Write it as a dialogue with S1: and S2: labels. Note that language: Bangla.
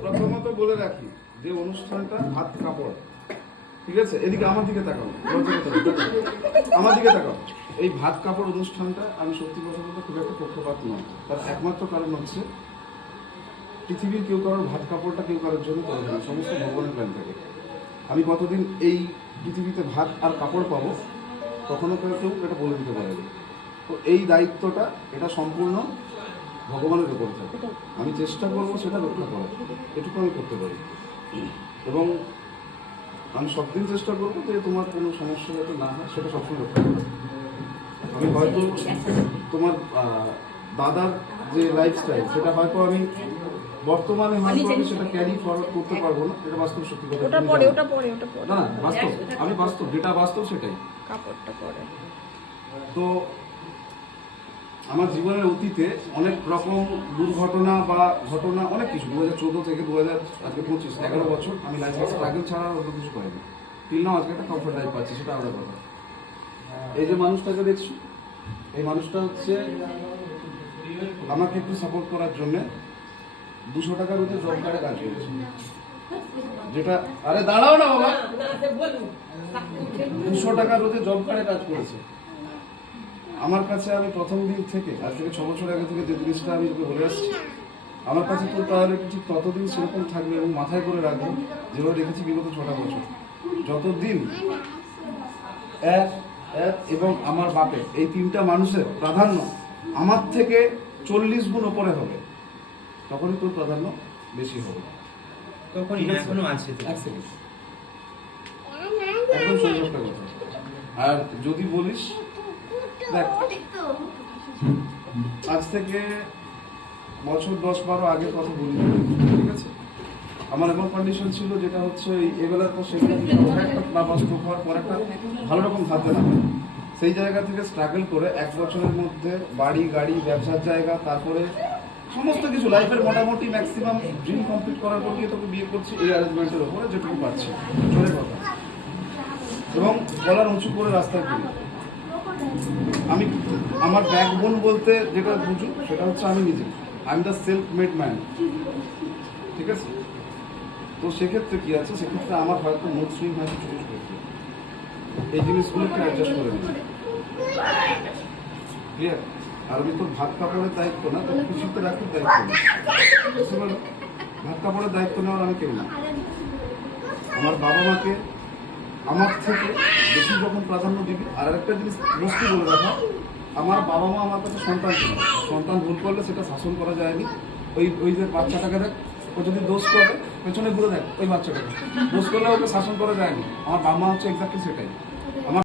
S1: প্রথমত বলে রাখি যে অনুষ্ঠানটা হাত কাপড়। ঠিক আছে? এদিকে আমার দিকে তাকাও। আমার দিকে তাকাও। এই ভাত কাপড় অনুষ্ঠানটা আমি সত্যি কথা বলতে খুব একটা পক্ষপাত নয়। তার একমাত্র কারণ হচ্ছে, পৃথিবীর কেউ কারোর ভাত কাপড়টা কেউ কারোর জন্য করে না, সমস্ত ভগবানের প্ল্যান থাকে। আমি কতদিন এই পৃথিবীতে ভাত আর কাপড় পাবো, কখনো কেউ কেউ এটা বলে দিতে পারেনি। তো এই দায়িত্বটা, এটা সম্পূর্ণ ভগবানের উপরে থাকে আমি চেষ্টা করব সেটা রক্ষা করার। এটুকু আমি করতে পারি। এবং আমি সবদিন চেষ্টা করব যে তোমার কোনো সমস্যা যাতে না হয় সেটা সবসময় রক্ষা করার আমি হয়তো তোমার দাদার যে লাইফস্টাইল সেটা হয়তো আমি বর্তমানে হয়তো সেটা ক্যারি ফরওয়ার্ড করতে পারব না। এটা বাস্তব সত্যি কথা
S2: ওটা ওটা ওটা
S1: না বাস্তব। আমি বাস্তব যেটা বাস্তব সেটাই।
S2: কাপড়টা
S1: তো আমার জীবনের অতীতে অনেক রকম দুর্ঘটনা বা ঘটনা, অনেক কিছু দু হাজার চোদ্দ থেকে দু হাজার আজকে পঁচিশ, এগারো বছর আমি লাইসেন্স স্ট্রাগল ছাড়া অন্য কিছু করিনি তিন নাও আজকে একটা কমফর্ট লাইফ পাচ্ছি, সেটা আলাদা কথা। এই যে মানুষটাকে দেখছি, এই মানুষটা হচ্ছে আমাকে একটু সাপোর্ট করার জন্য দুশো টাকার মধ্যে জব কার্ডে কাজ করেছে। যেটা, আরে দাঁড়াও না বাবা। দুশো টাকার রোজে জব কার্ডে কাজ করেছে। আমার কাছে আমি প্রথম দিন থেকে আজ থেকে ছ বছর আগে থেকে যে জিনিসটা আমি তোকে বলে আসছি আমার কাছে তোর প্রায়োরিটি ঠিক ততদিন সেরকম থাকবে এবং মাথায় করে রাখব যেভাবে রেখেছি বিগত ছটা বছর। যতদিন এক এক এবং আমার বাপে এই তিনটা মানুষের প্রাধান্য আমার থেকে চল্লিশ গুণ ওপরে হবে তখনই তোর প্রাধান্য বেশি হবে।
S3: তো।
S1: আর যদি বলিস আজ থেকে বছর দশ বারো আগের কথা বলি। ঠিক আছে? আমার এমন কন্ডিশন ছিল যেটা হচ্ছে এবেলার পর সেগুলো একটা না বাস্তব পর একটা ভালো রকম ভাবতে না সেই জায়গা থেকে স্ট্রাগল করে এক বছরের মধ্যে বাড়ি, গাড়ি, ব্যবসার জায়গা, তারপরে সমস্ত কিছু লাইফের মোটামুটি ম্যাক্সিমাম ড্রিম কমপ্লিট করার পর গিয়ে তোকে বিয়ে করছি এই অ্যারেঞ্জমেন্টের ওপরে যেটুকু পাচ্ছি জোরে কথা। এবং গলার উঁচু করে রাস্তায় ঘুরি আমি আমার ব্যাকবোন বলতে যেটা বুঝু সেটা হচ্ছে আমি নিজে। I am the self made man ঠিক আছে? তো সেক্ষেত্রে কি আছে? সেক্ষেত্রে আমার হয়তো মুড সুইং হয় কিছু কিছু ক্ষেত্রে এই জিনিসগুলোকে অ্যাডজাস্ট করে নিই ক্লিয়ার আর আমি তোর ভাত কাপড়ের দায়িত্ব না তোর খুশিতে রাখার দায়িত্ব না ভাত কাপড়ের দায়িত্ব নেওয়ার আমি কেউ না। আমার বাবা মাকে আমার থেকে বেশি যখন প্রাধান্য দিবি, আর একটা জিনিস বস্তু বলে রাখা, আমার বাবা মা আমার কাছে সন্তান ছিল। সন্তান ভুল করলে সেটা শাসন করা যায়নি। ওই ওই যে বাচ্চাটাকে দেখ, ও যদি দোষ করে, পেছনে ঘুরে দেখ, ওই বাচ্চাটাকে। দোষ করলে ওকে শাসন করা যায়নি। আমার বাবা মা হচ্ছে এক্স্যাক্টলি সেটাই।